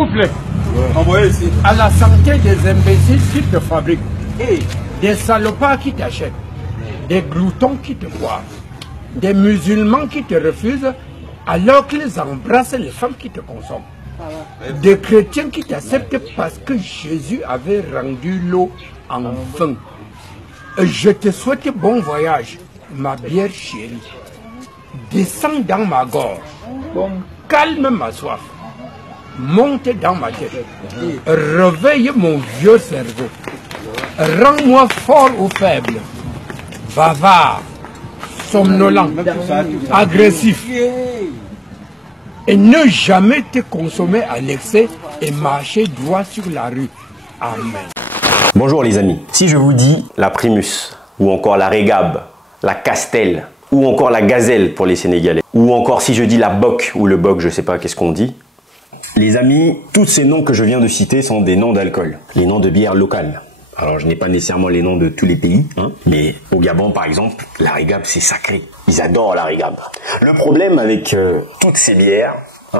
S'il vous plaît, envoyez ici. à la santé des imbéciles qui te fabriquent, des salopards qui t'achètent, des gloutons qui te boivent, des musulmans qui te refusent alors qu'ils embrassent les femmes qui te consomment, des chrétiens qui t'acceptent parce que Jésus avait rendu l'eau en vin. Je te souhaite bon voyage, ma bière chérie. Descends dans ma gorge, calme ma soif, monte dans ma tête, réveille mon vieux cerveau, rends-moi fort ou faible, bavard, somnolent, agressif, et ne jamais te consommer à l'excès et marcher droit sur la rue. Amen. Bonjour les amis, si je vous dis la Primus, ou encore la Régab, la Castel, ou encore la Gazelle pour les Sénégalais, ou encore si je dis la Bock ou le Bock, je sais pas qu'est-ce qu'on dit. Les amis, tous ces noms que je viens de citer sont des noms d'alcool, les noms de bières locales. Alors je n'ai pas nécessairement les noms de tous les pays, mais au Gabon par exemple, la Régab c'est sacré. Ils adorent la Régab. Le problème avec toutes ces bières,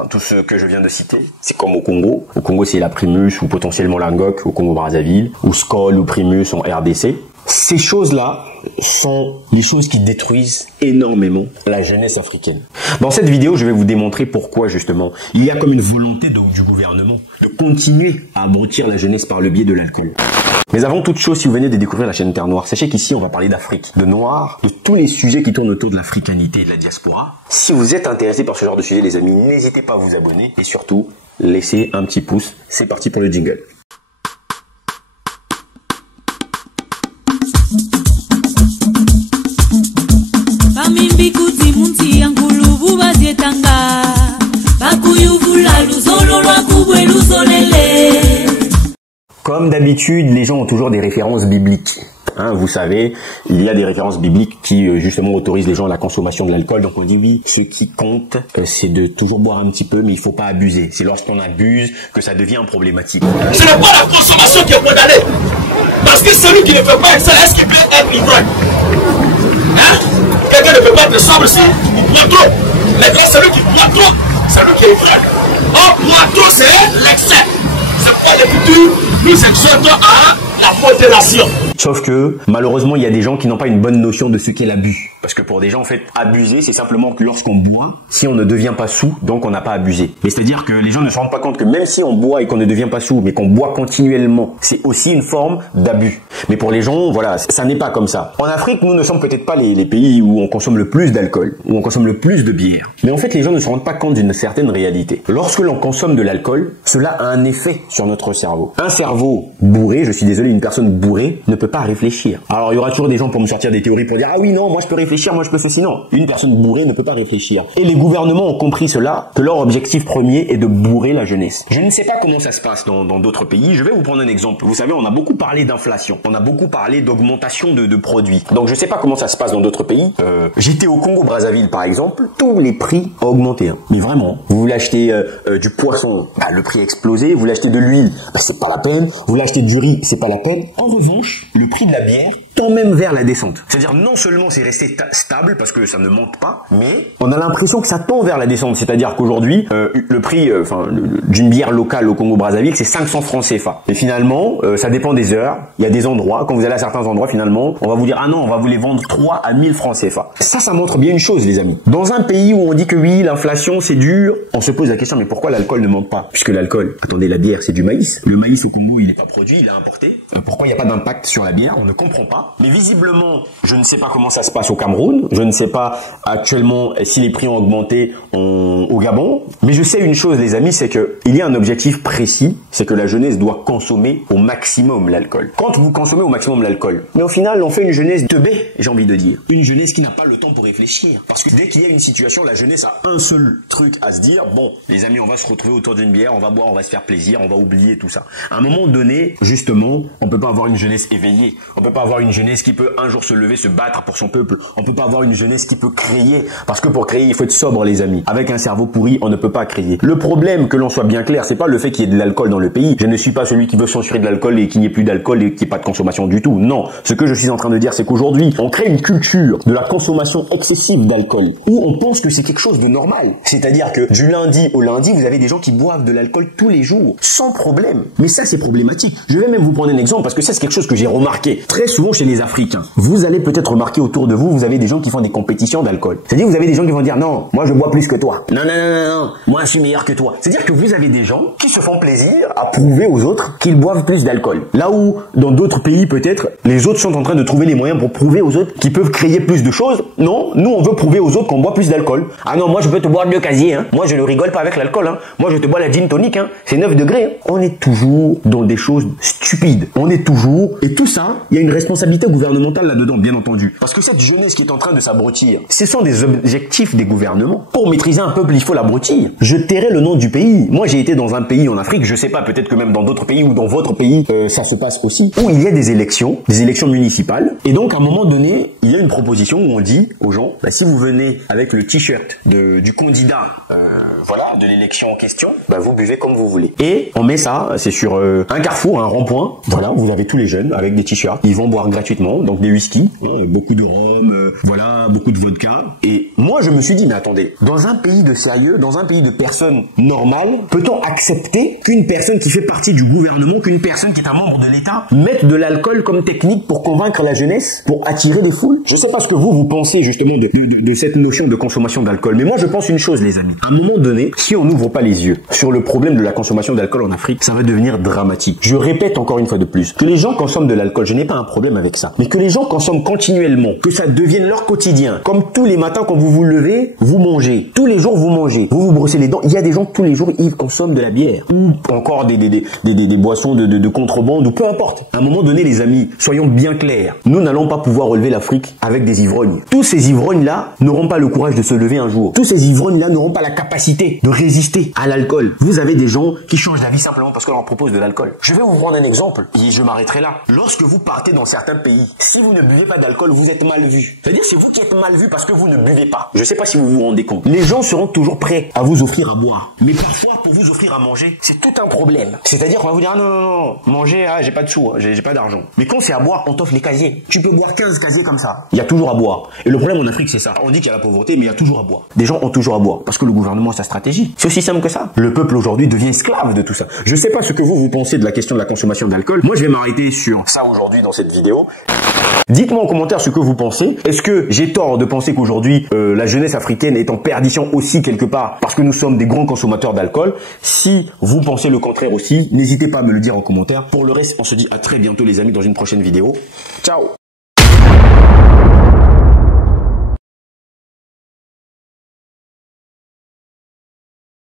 tout ce que je viens de citer, c'est comme au Congo. Au Congo c'est la Primus ou potentiellement la Ngok au Congo-Brazzaville, ou Skol ou Primus en RDC. Ces choses-là sont les choses qui détruisent énormément la jeunesse africaine. Dans cette vidéo, je vais vous démontrer pourquoi justement il y a comme une volonté du gouvernement de continuer à abrutir la jeunesse par le biais de l'alcool. Mais avant toute chose, si vous venez de découvrir la chaîne Terre Noire, sachez qu'ici on va parler d'Afrique, de Noirs, de tous les sujets qui tournent autour de l'africanité et de la diaspora. Si vous êtes intéressé par ce genre de sujet les amis, n'hésitez pas à vous abonner et surtout, laissez un petit pouce. C'est parti pour le jingle. Comme d'habitude, les gens ont toujours des références bibliques. Vous savez, il y a des références bibliques qui justement autorisent les gens à la consommation de l'alcool. Donc on dit oui, ce qui compte, c'est de toujours boire un petit peu, mais il faut pas abuser. C'est lorsqu'on abuse que ça devient problématique. Ce n'est pas la consommation qui est condamnée. Parce que celui qui ne fait pas ça, est-ce qu'il peut être ivrogne? Quelqu'un ne peut pas être sobre si il boit trop. Mais quand celui qui boit trop, c'est lui qui est ivrogne. Or, boire trop, c'est l'excès. C'est pourquoi l'Écriture nous exhorte à la modération. Sauf que, malheureusement, il y a des gens qui n'ont pas une bonne notion de ce qu'est l'abus. Parce que pour des gens, en fait, abuser, c'est simplement que lorsqu'on boit, si on ne devient pas saoul, donc on n'a pas abusé. Mais c'est-à-dire que les gens ne se rendent pas compte que même si on boit et qu'on ne devient pas saoul, mais qu'on boit continuellement, c'est aussi une forme d'abus. Mais pour les gens, voilà, ça n'est pas comme ça. En Afrique, nous ne sommes peut-être pas les pays où on consomme le plus d'alcool, où on consomme le plus de bière. Mais en fait, les gens ne se rendent pas compte d'une certaine réalité. Lorsque l'on consomme de l'alcool, cela a un effet sur notre cerveau. Un cerveau bourré, je suis désolé, une personne bourrée ne peut pas réfléchir. Alors il y aura toujours des gens pour me sortir des théories pour dire ah oui non, moi je peux réfléchir, moi je peux ceci. Non, une personne bourrée ne peut pas réfléchir. Et les gouvernements ont compris cela, que leur objectif premier est de bourrer la jeunesse. Je ne sais pas comment ça se passe dans d'autres pays. Je vais vous prendre un exemple. Vous savez, on a beaucoup parlé d'inflation, on a beaucoup parlé d'augmentation de produits. Donc je sais pas comment ça se passe dans d'autres pays. J'étais au Congo-Brazzaville par exemple, tous les prix ont augmenté. Mais vraiment, vous voulez acheter du poisson, le prix a explosé. Vous voulez acheter de l'huile, c'est pas la peine. Vous voulez acheter du riz, c'est pas la peine. En revanche, le prix de la bière tend même vers la descente. C'est-à-dire non seulement c'est resté stable parce que ça ne monte pas, mais on a l'impression que ça tend vers la descente. C'est-à-dire qu'aujourd'hui, le prix d'une bière locale au Congo-Brazzaville, c'est 500 francs CFA. Et finalement, ça dépend des heures. Il y a des endroits, quand vous allez à certains endroits, finalement, on va vous dire ah non, on va vous les vendre 3 à 1000 francs CFA. Ça montre bien une chose, les amis. Dans un pays où on dit que oui, l'inflation c'est dur, on se pose la question mais pourquoi l'alcool ne monte pas? Puisque l'alcool, attendez, la bière c'est du maïs. Le maïs au Congo, il n'est pas produit, il est importé. Pourquoi il n'y a pas d'impact sur la bière? On ne comprend pas. Mais visiblement, je ne sais pas comment ça se passe au Cameroun. Je ne sais pas actuellement si les prix ont augmenté au Gabon. Mais je sais une chose, les amis, c'est que il y a un objectif précis, c'est que la jeunesse doit consommer au maximum l'alcool. Quand vous consommez au maximum l'alcool, mais au final, on fait une jeunesse teubée, j'ai envie de dire. Une jeunesse qui n'a pas le temps pour réfléchir. Parce que dès qu'il y a une situation, la jeunesse a un seul truc à se dire. Bon, les amis, on va se retrouver autour d'une bière, on va boire, on va se faire plaisir, on va oublier tout ça. À un moment donné, justement, on peut pas avoir une jeunesse éveillée. créer. On peut pas avoir une jeunesse qui peut un jour se lever, se battre pour son peuple. On peut pas avoir une jeunesse qui peut créer. Parce que pour créer, il faut être sobre, les amis. Avec un cerveau pourri, on ne peut pas créer. Le problème, que l'on soit bien clair, c'est pas le fait qu'il y ait de l'alcool dans le pays. Je ne suis pas celui qui veut censurer de l'alcool et qu'il n'y ait plus d'alcool et qu'il n'y ait pas de consommation du tout. Non. Ce que je suis en train de dire, c'est qu'aujourd'hui, on crée une culture de la consommation excessive d'alcool où on pense que c'est quelque chose de normal. C'est-à-dire que du lundi au lundi, vous avez des gens qui boivent de l'alcool tous les jours, sans problème. Mais ça, c'est problématique. Je vais même vous prendre un exemple parce que ça, c'est quelque chose que j'ai remarqué très souvent chez les Africains. Vous allez peut-être remarquer autour de vous, vous avez des gens qui font des compétitions d'alcool. C'est-à-dire, vous avez des gens qui vont dire non, moi je bois plus que toi. Non, non, non, non, non, moi je suis meilleur que toi. C'est-à-dire que vous avez des gens qui se font plaisir à prouver aux autres qu'ils boivent plus d'alcool. Là où, dans d'autres pays, peut-être, les autres sont en train de trouver les moyens pour prouver aux autres qu'ils peuvent créer plus de choses. Non, nous on veut prouver aux autres qu'on boit plus d'alcool. Ah non, moi je peux te boire 2 casiers, hein. Moi je ne rigole pas avec l'alcool, hein. Moi je te bois la gin tonic, hein. C'est 9 degrés. Hein. On est toujours dans des choses stupides. On est toujours, et tout ça, il y a une responsabilité gouvernementale là-dedans, bien entendu. Parce que cette jeunesse qui est en train de s'abrutir, ce sont des objectifs des gouvernements. Pour maîtriser un peuple, il faut l'abrutir. Je tairai le nom du pays. Moi j'ai été dans un pays en Afrique, je sais pas, peut-être que même dans d'autres pays ou dans votre pays, ça se passe aussi, où il y a des élections municipales. Et donc à un moment donné, il y a une proposition où on dit aux gens, bah, si vous venez avec le t-shirt du candidat, voilà, de l'élection en question, bah, vous buvez comme vous voulez. Et on met ça, c'est sur un carrefour, un rond-point. Voilà, vous avez tous les jeunes avec des t-shirts. Ils vont boire gratuitement, donc des whisky, beaucoup de rhum, voilà, beaucoup de vodka. Et moi, je me suis dit, mais attendez, dans un pays de sérieux, dans un pays de personnes normales, peut-on accepter qu'une personne qui fait partie du gouvernement, qu'une personne qui est un membre de l'État, mette de l'alcool comme technique pour convaincre la jeunesse, pour attirer des foules? Je sais pas ce que vous pensez justement de cette notion de consommation d'alcool, mais moi je pense une chose, les amis. À un moment donné, si on n'ouvre pas les yeux sur le problème de la consommation d'alcool en Afrique, ça va devenir dramatique. Je répète encore une fois de plus, que les gens consomment de l'alcool, je n'ai pas un problème avec ça, mais que les gens consomment continuellement, que ça devienne leur quotidien. Comme tous les matins quand vous vous levez, vous mangez. Tous les jours vous mangez. Vous vous brossez les dents. Il y a des gens tous les jours, ils consomment de la bière. Ou encore des boissons de contrebande ou peu importe. À un moment donné, les amis, soyons bien clairs. Nous n'allons pas pouvoir relever l'Afrique avec des ivrognes. Tous ces ivrognes-là n'auront pas le courage de se lever un jour. Tous ces ivrognes-là n'auront pas la capacité de résister à l'alcool. Vous avez des gens qui changent d'avis simplement parce qu'on leur propose de l'alcool. Je vais vous prendre un exemple et je m'arrêterai là. Lorsque vous partez dans certains pays, si vous ne buvez pas d'alcool, vous êtes mal vu. C'est-à-dire c'est vous qui êtes mal vu parce que vous ne buvez pas. Je ne sais pas si vous vous rendez compte. Les gens seront toujours prêts à vous offrir à boire. Mais parfois, pour vous offrir à manger, c'est tout un problème. C'est-à-dire qu'on va vous dire, ah, non, non, non, manger, ah, j'ai pas de sous, j'ai pas d'argent. Mais quand c'est à boire, on t'offre les casiers. Tu peux boire 15 casiers comme ça. Il y a toujours à boire. Et le problème en Afrique, c'est ça. On dit qu'il y a la pauvreté, mais il y a toujours à boire. Des gens ont toujours à boire. Parce que le gouvernement a sa stratégie. C'est aussi simple que ça. Le peuple aujourd'hui devient esclave de tout ça. Je sais pas ce que vous pensez de la question de la consommation d'alcool. Moi, je vais m'arrêter sur ça aujourd'hui dans cette vidéo. Dites-moi en commentaire ce que vous pensez. Est-ce que j'ai tort de penser qu'aujourd'hui, la jeunesse africaine est en perdition aussi quelque part parce que nous sommes des grands consommateurs d'alcool? Si vous pensez le contraire aussi, n'hésitez pas à me le dire en commentaire. Pour le reste, on se dit à très bientôt les amis dans une prochaine vidéo. Ciao!